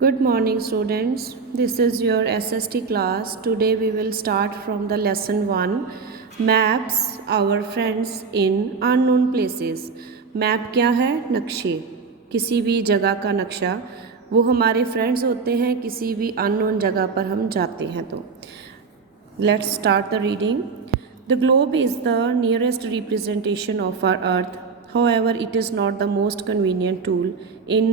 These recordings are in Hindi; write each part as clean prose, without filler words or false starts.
Good morning, students. This is your SST class. Today we will start from the lesson 1 Maps, our friends in unknown places. Map क्या है? नक्शे, किसी भी जगह का नक्शा। वो हमारे फ्रेंड्स होते हैं किसी भी अननोन जगह पर हम जाते हैं तो। Let's start the reading. The globe is the nearest representation of our earth. However, it is not the most convenient tool in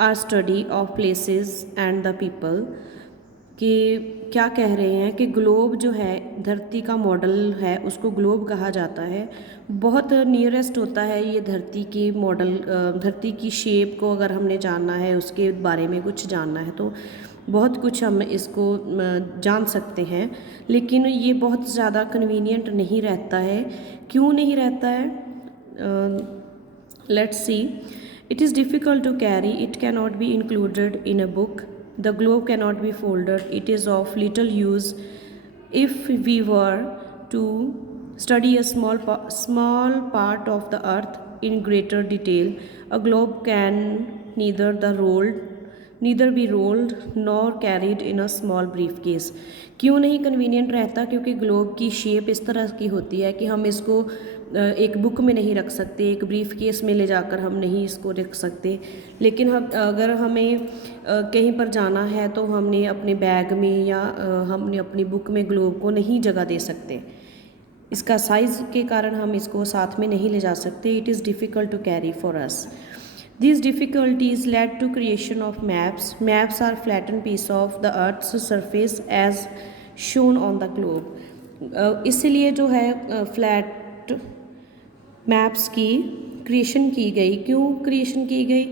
our study of places and the people. कि क्या कह रहे हैं कि ग्लोब जो है धरती का मॉडल है, उसको ग्लोब कहा जाता है। बहुत नियरेस्ट होता है ये धरती की मॉडल। धरती की शेप को अगर हमने जानना है, उसके बारे में कुछ जानना है तो बहुत कुछ हम इसको जान सकते हैं, लेकिन ये बहुत ज़्यादा कन्वीनियंट नहीं रहता है। क्यों नहीं रहता है? Let's see. It is difficult to carry, it cannot be included in a book, the globe cannot be folded, it is of little use if we were to study a small part of the earth in greater detail. A globe can neither be rolled nor carried in a small briefcase. क्यों नहीं कन्वीनियंट रहता? क्योंकि ग्लोब की शेप इस तरह की होती है कि हम इसको एक बुक में नहीं रख सकते, एक ब्रीफ केस में ले जाकर हम नहीं इसको रख सकते। लेकिन हम अगर हमें कहीं पर जाना है तो हमने अपने बैग में या हमने अपनी बुक में ग्लोब को नहीं जगह दे सकते। इसका साइज़ के कारण हम इसको साथ में नहीं ले जा सकते। It is difficult to carry for us. These difficulties led to creation of maps. Maps are flattened piece of the Earth's surface as shown on the globe. इसलिए जो है फ्लैट मैप्स की क्रिएशन की गई। क्यों क्रिएशन की गई?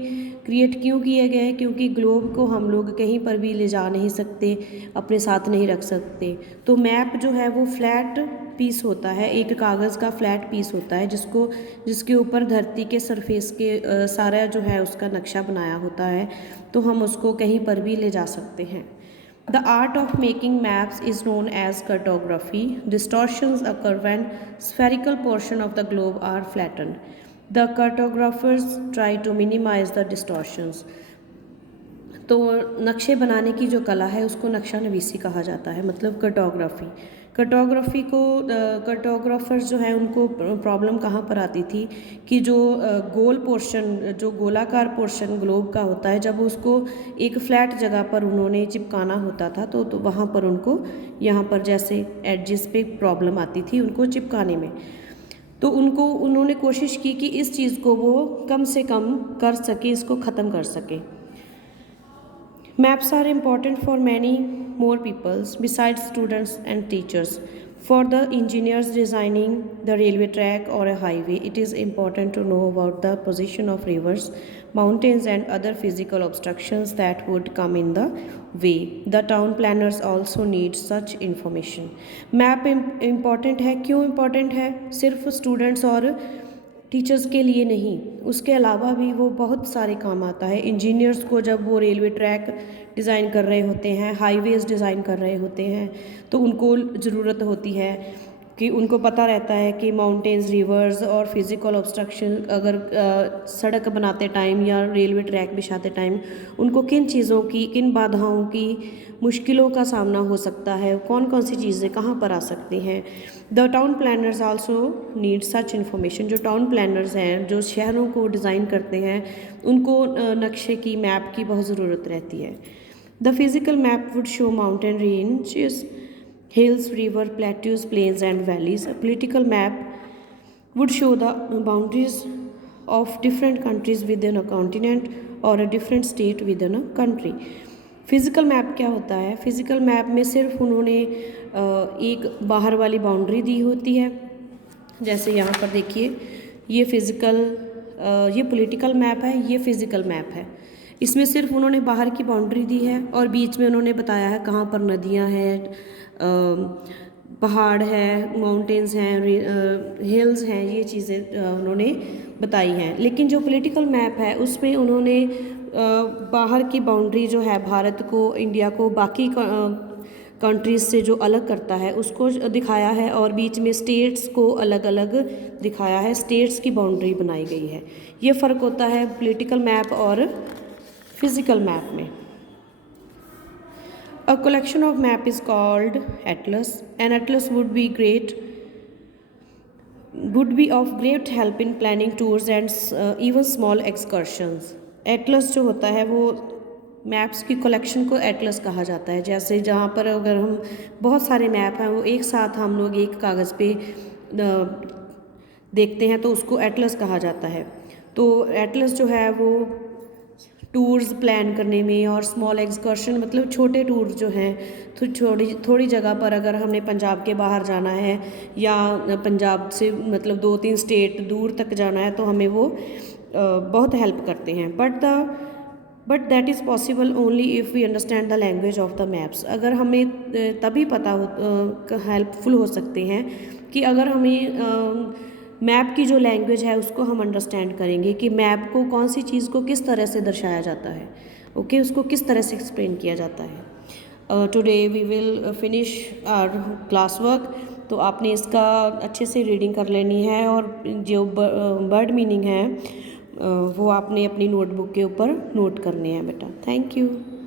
क्रिएट क्यों किए गए? क्योंकि ग्लोब को हम लोग कहीं पर भी ले जा नहीं सकते, अपने साथ नहीं रख सकते। तो मैप जो है वो फ्लैट पीस होता है, एक कागज़ का फ्लैट पीस होता है जिसके ऊपर धरती के सरफेस के सारा जो है उसका नक्शा बनाया होता है, तो हम उसको कहीं पर भी ले जा सकते हैं। The art of making maps is known as cartography. Distortions occur when spherical portion of the globe are flattened. The cartographers try to minimize the distortions. तो नक्शे बनाने की जो कला है उसको नक्शा नवीसी कहा जाता है, मतलब कार्टोग्राफी को कार्टोग्राफर्स जो है उनको प्रॉब्लम कहाँ पर आती थी कि जो गोल पोर्शन, जो गोलाकार पोर्शन ग्लोब का होता है, जब उसको एक फ्लैट जगह पर उन्होंने चिपकाना होता था तो वहाँ पर उनको यहाँ पर जैसे एडजेस पे प्रॉब्लम आती थी उनको चिपकाने में। तो उन्होंने कोशिश की कि इस चीज़ को वो कम से कम कर सके, इसको ख़त्म कर सके। Maps are important for many more peoples besides students and teachers. For the engineers designing the railway track or a highway, it is important to know about the position of rivers, mountains and other physical obstructions that would come in the way. The town planners also need such information. Map important है। क्यों important है? सिर्फ स्टूडेंट्स और टीचर्स के लिए नहीं, उसके अलावा भी वो बहुत सारे काम आता है। इंजीनियर्स को जब वो रेलवे ट्रैक डिज़ाइन कर रहे होते हैं, हाईवेज़ डिज़ाइन कर रहे होते हैं, तो उनको ज़रूरत होती है कि उनको पता रहता है कि माउंटेन्स, रिवर्स और फिज़िकल ऑब्स्ट्रक्शन अगर सड़क बनाते टाइम या रेलवे ट्रैक बिछाते टाइम उनको किन चीज़ों की, किन बाधाओं की, मुश्किलों का सामना हो सकता है, कौन कौन सी चीज़ें कहाँ पर आ सकती हैं। The town planners also need such information. जो टाउन प्लानर्स हैं, जो शहरों को डिज़ाइन करते हैं, उनको नक्शे की, मैप की बहुत ज़रूरत रहती है। The physical map would show mountain ranges, hills, river, plateaus, plains and valleys. A political map would show the boundaries of different countries within a continent or a different state within a country. Physical map क्या होता है? फिज़िकल मैप में सिर्फ उन्होंने एक बाहर वाली बाउंड्री दी होती है। जैसे यहाँ पर देखिए, ये ये पॉलिटिकल मैप है, ये फिज़िकल मैप है। इसमें सिर्फ उन्होंने बाहर की बाउंड्री दी है और बीच में उन्होंने बताया है कहाँ पर नदियाँ हैं, पहाड़ है, माउंटेन्स हैं, हिल्स हैं, ये चीज़ें उन्होंने बताई हैं। लेकिन जो पॉलिटिकल मैप है उसमें उन्होंने बाहर की बाउंड्री जो है भारत को, इंडिया को बाकी कंट्रीज़ से जो अलग करता है उसको दिखाया है और बीच में स्टेट्स को अलग अलग दिखाया है, स्टेट्स की बाउंड्री बनाई गई है। ये फ़र्क होता है पॉलिटिकल मैप और फिजिकल मैप में a collection of map is called atlas an atlas would be of great help in planning tours and even small excursions. Atlas जो होता है वो मैप्स की कलेक्शन को एटलस कहा जाता है। जैसे जहाँ पर अगर हम बहुत सारे मैप हैं वो एक साथ हम लोग एक कागज़ पे देखते हैं तो उसको एटलस कहा जाता है। तो एटलस जो है वो टूर्स प्लान करने में और स्मॉल एक्सकर्शन मतलब छोटे टूर जो हैं तो थोड़ी जगह पर अगर हमने पंजाब के बाहर जाना है या पंजाब से मतलब 2-3 स्टेट दूर तक जाना है तो हमें वो बहुत हेल्प करते हैं। But that is possible only if we understand the language of the maps. अगर हमें तभी पता हो हेल्पफुल हो सकते हैं कि अगर हमें मैप की जो लैंग्वेज है उसको हम अंडरस्टैंड करेंगे कि मैप को कौन सी चीज़ को किस तरह से दर्शाया जाता है, ओके उसको किस तरह से एक्सप्लेन किया जाता है। Today we will finish our class work. तो आपने इसका अच्छे से रीडिंग कर लेनी है और जो वर्ड मीनिंग है वो आपने अपनी नोटबुक के ऊपर नोट करने हैं बेटा। Thank you.